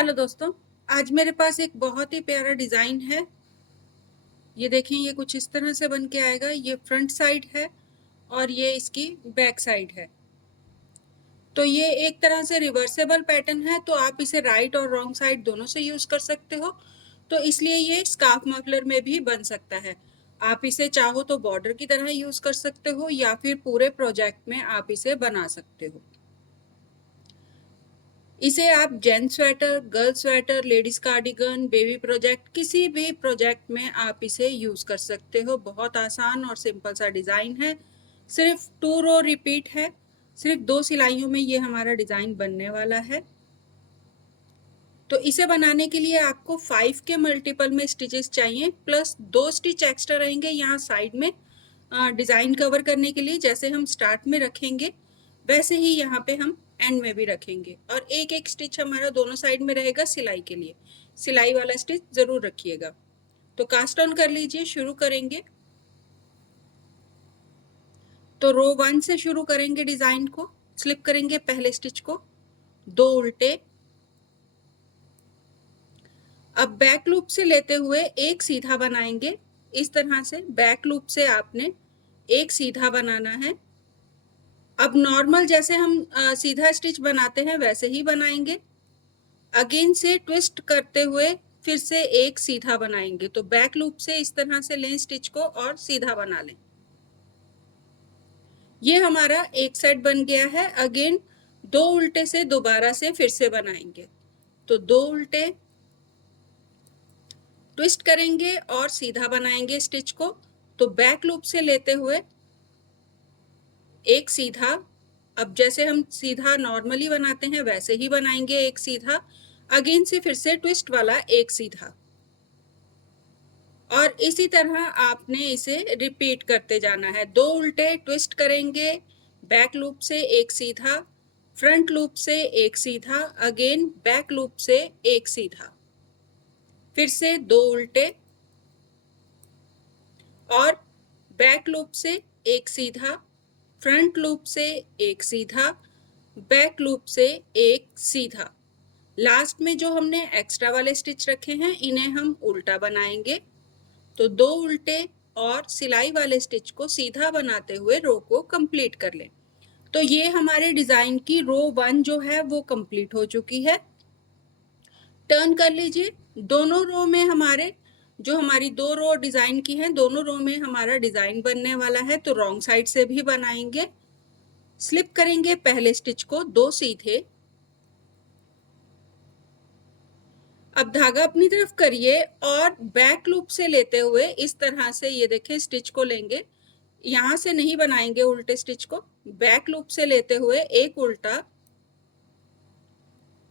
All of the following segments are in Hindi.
हेलो दोस्तों, आज मेरे पास एक बहुत ही प्यारा डिज़ाइन है। ये देखें, ये कुछ इस तरह से बन के आएगा। ये फ्रंट साइड है और ये इसकी बैक साइड है। तो ये एक तरह से रिवर्सेबल पैटर्न है, तो आप इसे राइट और रॉन्ग साइड दोनों से यूज़ कर सकते हो। तो इसलिए ये स्कार्फ मफलर में भी बन सकता है। आप इसे चाहो तो बॉर्डर की तरह यूज़ कर सकते हो या फिर पूरे प्रोजेक्ट में आप इसे बना सकते हो। इसे आप gents sweater, girls sweater, ladies cardigan, baby project, किसी भी प्रोजेक्ट में आप इसे यूज कर सकते हो। बहुत आसान और सिंपल सा डिजाइन है। सिर्फ 2 रो रिपीट है। सिर्फ 2 सिलाइयों में ये हमारा डिजाइन बनने वाला है। तो इसे बनाने के लिए आपको 5 के मल्टीपल में स्टिचेस चाहिए, प्लस 2 स्टिच एक्स्ट्रा रहेंगे यहाँ साइड में डिजाइन कवर करने के लिए। जैसे हम स्टार्ट में रखेंगे वैसे ही यहाँ पे हम एंड में भी रखेंगे, और एक एक स्टिच हमारा दोनों साइड में रहेगा सिलाई के लिए। सिलाई वाला स्टिच जरूर रखिएगा। तो कास्ट ऑन कर लीजिए, शुरू करेंगे। तो रो 1 से शुरू करेंगे डिजाइन को। स्लिप करेंगे पहले स्टिच को, 2 उल्टे। अब बैक लूप से लेते हुए एक सीधा बनाएंगे। इस तरह से बैक लूप से आपने एक सीधा बनाना है। अब नॉर्मल जैसे हम सीधा स्टिच बनाते हैं वैसे ही बनाएंगे। अगेन से ट्विस्ट करते हुए फिर से एक सीधा बनाएंगे। तो बैक लूप से इस तरह से लें स्टिच को और सीधा बना लें। ये हमारा एक साइड बन गया है। अगेन 2 उल्टे से दोबारा से फिर से बनाएंगे। तो 2 उल्टे, ट्विस्ट करेंगे और सीधा बनाएंगे स्टिच को। तो बैक लूप से लेते हुए एक सीधा। अब जैसे हम सीधा नॉर्मली बनाते हैं वैसे ही बनाएंगे एक सीधा। अगेन से फिर से ट्विस्ट वाला एक सीधा, और इसी तरह आपने इसे रिपीट करते जाना है। 2 उल्टे, ट्विस्ट करेंगे, बैक लूप से एक सीधा, फ्रंट लूप से एक सीधा, अगेन बैक लूप से एक सीधा, फिर से 2 उल्टे और बैक लूप से एक सीधा, फ्रंट लूप से एक सीधा, बैक लूप से एक सीधा। लास्ट में जो हमने एक्स्ट्रा वाले स्टिच रखे हैं इन्हें हम उल्टा बनाएंगे। तो 2 उल्टे और सिलाई वाले स्टिच को सीधा बनाते हुए रो को कंप्लीट कर लें। तो ये हमारे डिजाइन की रो 1 जो है वो कंप्लीट हो चुकी है। टर्न कर लीजिए। दोनों रो में हमारे जो हमारी 2 रो डिजाइन की हैं, दोनों रो में हमारा डिजाइन बनने वाला है। तो रॉन्ग साइड से भी बनाएंगे। स्लिप करेंगे पहले स्टिच को, 2 सीधे। अब धागा अपनी तरफ करिए और बैक लूप से लेते हुए इस तरह से, ये देखें, स्टिच को लेंगे। यहां से नहीं बनाएंगे उल्टे स्टिच को। बैक लूप से लेते हुए एक उल्टा,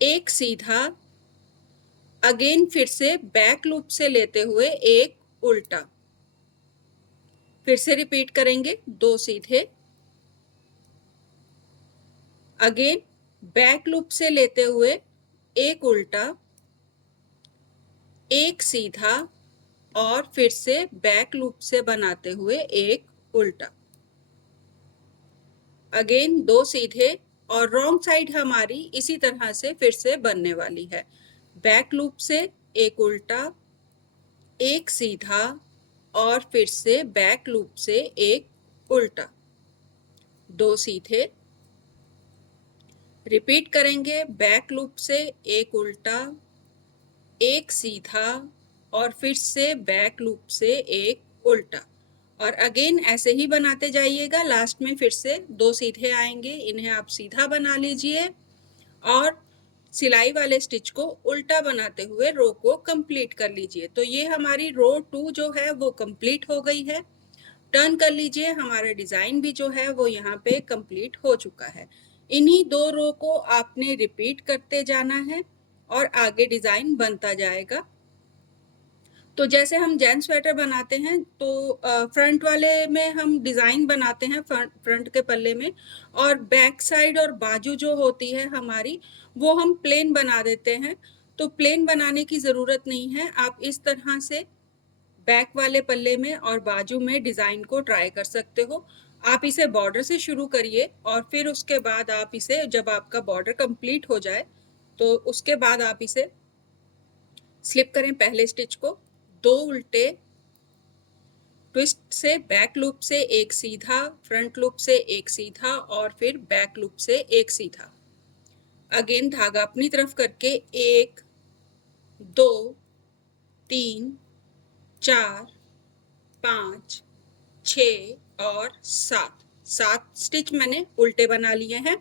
एक सीधा, अगेन फिर से बैक लूप से लेते हुए एक उल्टा, फिर से रिपीट करेंगे, 2 सीधे, अगेन बैक लूप से लेते हुए एक उल्टा, एक सीधा, और फिर से बैक लूप से बनाते हुए एक उल्टा, अगेन 2 सीधे। और रॉन्ग साइड हमारी इसी तरह से फिर से बनने वाली है। बैक लूप से एक उल्टा, एक सीधा, और फिर से बैक लूप से एक उल्टा, 2 सीधे। रिपीट करेंगे, बैक लूप से एक उल्टा, एक सीधा, और फिर से बैक लूप से एक उल्टा, और अगेन ऐसे ही बनाते जाइएगा। लास्ट में फिर से 2 सीधे आएंगे, इन्हें आप सीधा बना लीजिए और सिलाई वाले स्टिच को उल्टा बनाते हुए रो को कंप्लीट कर लीजिए। तो ये हमारी रो 2 जो है वो कंप्लीट हो गई है। टर्न कर लीजिए। हमारा डिजाइन भी जो है वो यहाँ पे कंप्लीट हो चुका है। इन्हीं 2 रो को आपने रिपीट करते जाना है और आगे डिजाइन बनता जाएगा। तो जैसे हम जेंट्स स्वेटर बनाते हैं तो फ्रंट वाले में हम डिजाइन बनाते हैं फ्रंट के पल्ले में, और बैक साइड और बाजू जो होती है हमारी वो हम प्लेन बना देते हैं। तो प्लेन बनाने की जरूरत नहीं है। आप इस तरह से बैक वाले पल्ले में और बाजू में डिजाइन को ट्राई कर सकते हो। आप इसे बॉर्डर से शुरू करिए और फिर उसके बाद आप इसे, जब आपका बॉर्डर कंप्लीट हो जाए तो उसके बाद आप इसे स्लिप करें पहले स्टिच को, 2 उल्टे, ट्विस्ट से बैक लूप से एक सीधा, फ्रंट लूप से एक सीधा और फिर बैक लूप से एक सीधा। अगेन धागा अपनी तरफ करके 1 2 3 4 5 6 और 7 स्टिच मैंने उल्टे बना लिए हैं।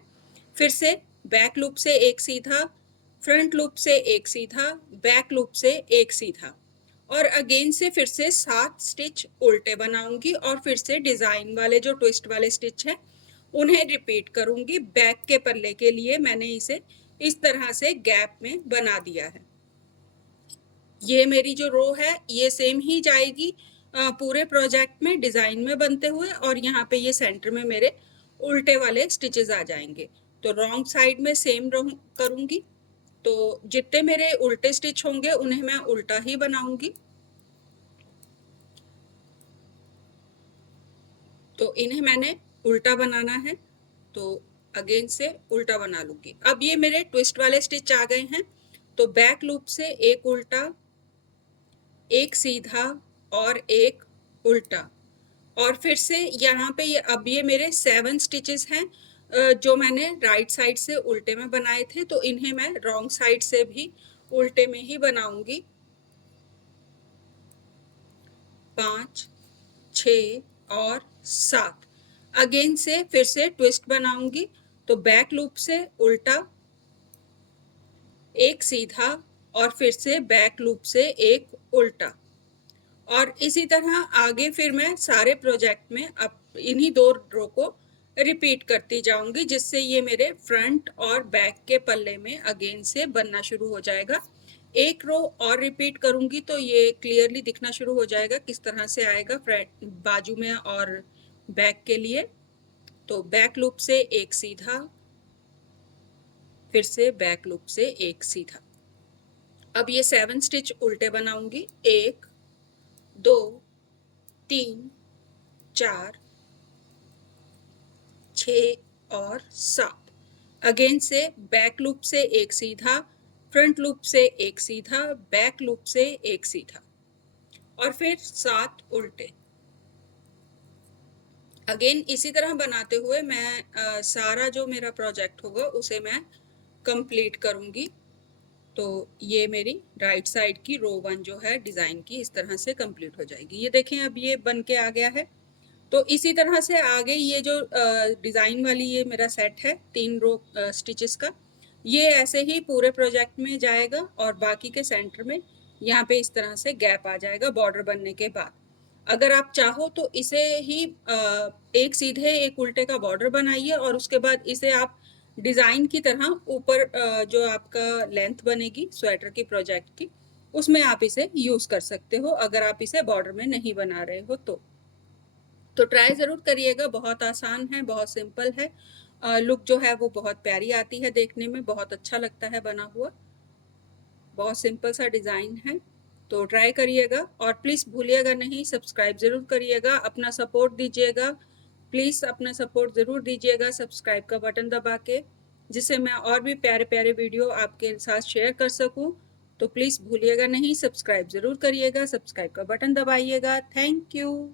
फिर से बैक लूप से एक सीधा, फ्रंट लूप से एक सीधा, बैक लूप से एक सीधा और अगेन से फिर से 7 स्टिच उल्टे बनाऊंगी और फिर से डिजाइन वाले जो ट्विस्ट वाले स्टिच हैं उन्हें रिपीट करूंगी। बैक के पल्ले के लिए मैंने इसे इस तरह से गैप में बना दिया है। ये मेरी जो रो है ये सेम ही जाएगी पूरे प्रोजेक्ट में डिजाइन में बनते हुए और यहाँ पे ये सेंटर में मेरे उल्टे वाले स्टिचेस आ जाएंगे। तो रॉन्ग साइड में सेम करूंगी, तो जितने मेरे उल्टे स्टिच होंगे उन्हें मैं उल्टा ही बनाऊंगी। तो इन्हें मैंने उल्टा बनाना है, तो अगेन से उल्टा बना लूंगी। अब ये मेरे ट्विस्ट वाले स्टिच आ गए हैं, तो बैक लूप से एक उल्टा, एक सीधा और एक उल्टा और फिर से यहाँ पे अब ये मेरे 7 स्टिचेस हैं जो मैंने राइट साइड से उल्टे में बनाए थे, तो इन्हें मैं रॉन्ग साइड से भी उल्टे में ही बनाऊंगी। 5 6 और 7 अगेन से फिर से ट्विस्ट बनाऊंगी, तो बैक लूप से उल्टा, एक सीधा और फिर से बैक लूप से एक उल्टा और इसी तरह आगे फिर मैं सारे प्रोजेक्ट में अब इन्हीं 2 रो को रिपीट करती जाऊंगी, जिससे ये मेरे फ्रंट और बैक के पल्ले में अगेन से बनना शुरू हो जाएगा। एक रो और रिपीट करूंगी तो ये क्लियरली दिखना शुरू हो जाएगा किस तरह से आएगा फ्रंट बाजू में और बैक के लिए। तो बैक लूप से एक सीधा, फिर से बैक लूप से एक सीधा। अब ये 7 स्टिच उल्टे बनाऊंगी, 1 2 3 4 6 और 7 अगेन से बैक लूप से एक सीधा, फ्रंट लूप से एक सीधा, बैक लूप से एक सीधा और फिर 7 उल्टे। अगेन इसी तरह बनाते हुए मैं सारा जो मेरा प्रोजेक्ट होगा उसे मैं कंप्लीट करूंगी। तो ये मेरी राइट साइड की रो 1 जो है डिजाइन की इस तरह से कंप्लीट हो जाएगी। ये देखें अब ये बन के आ गया है। तो इसी तरह से आगे ये जो डिज़ाइन वाली ये मेरा सेट है 3 रो स्टिचेस का, ये ऐसे ही पूरे प्रोजेक्ट में जाएगा और बाकी के सेंटर में यहाँ पे इस तरह से गैप आ जाएगा बॉर्डर बनने के बाद। अगर आप चाहो तो इसे ही एक सीधे एक उल्टे का बॉर्डर बनाइए और उसके बाद इसे आप डिज़ाइन की तरह ऊपर जो आपका लेंथ बनेगी स्वेटर की प्रोजेक्ट की उसमें आप इसे यूज़ कर सकते हो, अगर आप इसे बॉर्डर में नहीं बना रहे हो तो ट्राई ज़रूर करिएगा। बहुत आसान है, बहुत सिंपल है, लुक जो है वो बहुत प्यारी आती है देखने में, बहुत अच्छा लगता है बना हुआ। बहुत सिंपल सा डिज़ाइन है, तो ट्राई करिएगा और प्लीज़ भूलिएगा नहीं सब्सक्राइब ज़रूर करिएगा, अपना सपोर्ट दीजिएगा। प्लीज़ अपना सपोर्ट ज़रूर दीजिएगा सब्सक्राइब का बटन दबा के, जिससे मैं और भी प्यारे प्यारे वीडियो आपके साथ शेयर कर सकूं। तो प्लीज़ भूलिएगा नहीं सब्सक्राइब ज़रूर करिएगा, सब्सक्राइब का बटन दबाइएगा। Thank you.